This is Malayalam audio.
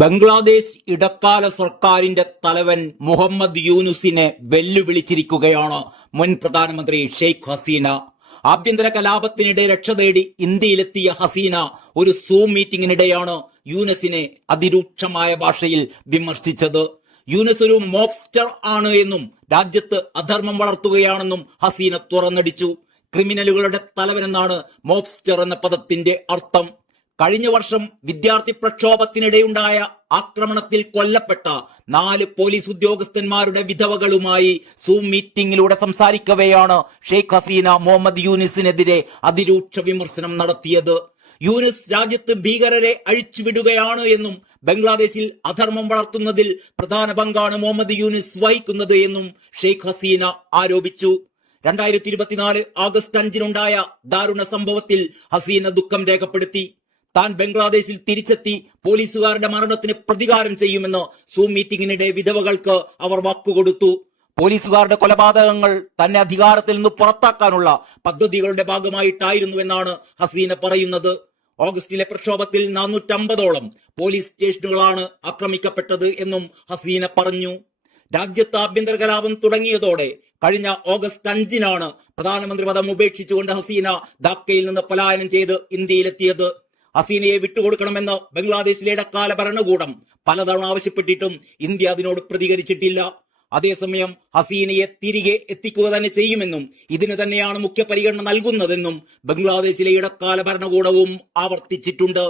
ബംഗ്ലാദേശ് ഇടക്കാല സർക്കാരിന്റെ തലവൻ മുഹമ്മദ് യൂനുസിനെ വെല്ലുവിളിച്ചിരിക്കുകയാണ് മുൻ പ്രധാനമന്ത്രി ഷെയ്ഖ് ഹസീന. ആഭ്യന്തര കലാപത്തിനിടെ രക്ഷ തേടി ഇന്ത്യയിലെത്തിയ ഹസീന ഒരു സൂം മീറ്റിംഗിനിടെയാണ് യൂനുസിനെ അതിരൂക്ഷമായ ഭാഷയിൽ വിമർശിച്ചത്. യൂനുസ് ഒരു മോബ്സ്റ്റർ ആണ് എന്നും രാജ്യത്ത് അധർമ്മം വളർത്തുകയാണെന്നും ഹസീന തുറന്നടിച്ചു. ക്രിമിനലുകളുടെ തലവനെന്നാണ് മോബ്സ്റ്റർ എന്ന പദത്തിന്റെ അർത്ഥം. കഴിഞ്ഞ വർഷം വിദ്യാർത്ഥി പ്രക്ഷോഭത്തിനിടെയുണ്ടായ ആക്രമണത്തിൽ കൊല്ലപ്പെട്ട 4 പോലീസ് ഉദ്യോഗസ്ഥന്മാരുടെ വിധവകളുമായി സൂം മീറ്റിംഗിലൂടെ സംസാരിക്കവെയാണ് ഷെയ്ഖ് ഹസീന മുഹമ്മദ് യൂനുസിനെതിരെ അതിരൂക്ഷ വിമർശനം നടത്തിയത്. യൂനുസ് രാജ്യത്ത് ഭീകരരെ അഴിച്ചുവിടുകയാണ് എന്നും ബംഗ്ലാദേശിൽ അധർമ്മം വളർത്തുന്നതിൽ പ്രധാന പങ്കാണ് മുഹമ്മദ് യൂനുസ് വഹിക്കുന്നത് എന്നും ഷെയ്ഖ് ഹസീന ആരോപിച്ചു. 2024 ആഗസ്റ്റ് 5-നുണ്ടായ ദാരുണ സംഭവത്തിൽ ഹസീന ദുഃഖം രേഖപ്പെടുത്തി. താൻ ബംഗ്ലാദേശിൽ തിരിച്ചെത്തി പോലീസുകാരുടെ മരണത്തിന് പ്രതികാരം ചെയ്യുമെന്ന് സൂം മീറ്റിംഗിനിടെ വിധവകൾക്ക് അവർ വാക്കുകൊടുത്തു. പോലീസുകാരുടെ കൊലപാതകങ്ങൾ തന്നെ അധികാരത്തിൽ നിന്ന് പുറത്താക്കാനുള്ള പദ്ധതികളുടെ ഭാഗമായിട്ടായിരുന്നുവെന്നാണ് ഹസീന പറയുന്നത്. ഓഗസ്റ്റിലെ പ്രക്ഷോഭത്തിൽ 450ഓളം പോലീസ് സ്റ്റേഷനുകളാണ് ആക്രമിക്കപ്പെട്ടത് എന്നും ഹസീന പറഞ്ഞു. രാജ്യത്ത് ആഭ്യന്തര കലാപം തുടങ്ങിയതോടെ കഴിഞ്ഞ ഓഗസ്റ്റ് 5-നാണ് പ്രധാനമന്ത്രി പദം ഉപേക്ഷിച്ചുകൊണ്ട് ഹസീന ധാക്കയിൽ നിന്ന് പലായനം ചെയ്ത് ഇന്ത്യയിലെത്തിയത്. ഹസീനയെ വിട്ടുകൊടുക്കണമെന്ന് ബംഗ്ലാദേശിലെ ഇടക്കാല ഭരണകൂടം പലതവണ ആവശ്യപ്പെട്ടിട്ടും ഇന്ത്യ അതിനോട് പ്രതികരിച്ചിട്ടില്ല. അതേസമയം ഹസീനയെ തിരികെ എത്തിക്കുക തന്നെ ചെയ്യുമെന്നും ഇതിന് തന്നെയാണ് മുഖ്യ പരിഗണന നൽകുന്നതെന്നും ബംഗ്ലാദേശിലെ ഇടക്കാല ഭരണകൂടവും ആവർത്തിച്ചിട്ടുണ്ട്.